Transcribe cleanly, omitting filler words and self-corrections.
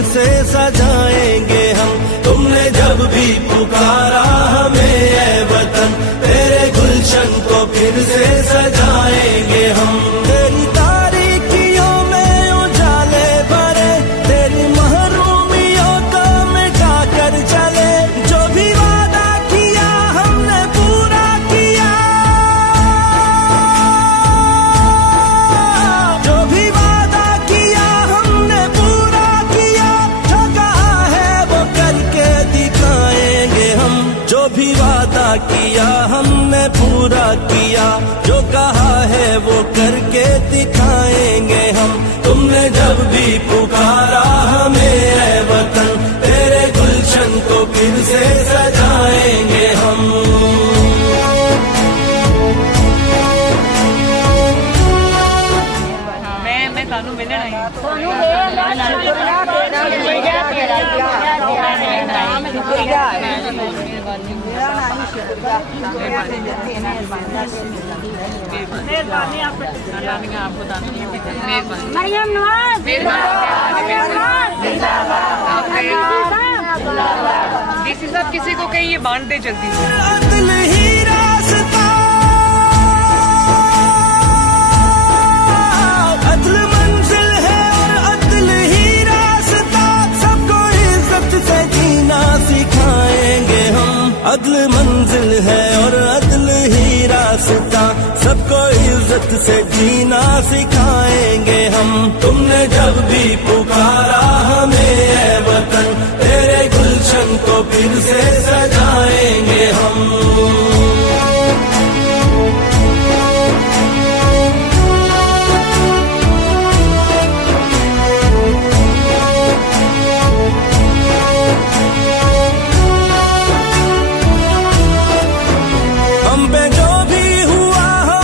फिर से सजाएंगे हम। तुमने जब भी पुकारा हमें ऐ वतन, तेरे गुलशन को फिर से सजाएंगे हम। तेरी तारीकियों में उजाले भरे, तेरी महरूमियों को मिटा कर चले। जो भी वादा किया हमने पूरा किया, जो भी वादा किया हमने पूरा किया। जो कहा है वो करके दिखाएंगे हम। जो भी वादा किया हमने पूरा किया, जो कहा है वो करके दिखाएंगे हम। तुमने जब भी पुकारा हमें ऐ वतन, तेरे गुलशन को फिर से सजाएंगे हम। मैं कानू मिलने नहीं मरियम नवाज डीसी साहब किसी को कहीं ये बांट दे जल्दी से। अदल ही रास्ता, अदल मंजिल है और अदल ही रास्ता। सबको इज्जत से जीना सिखाएंगे हम। अदल मंजिल है और अदल ही रास्ता, सबको इज्जत से जीना सिखाएंगे हम। तुमने जब भी पुकारा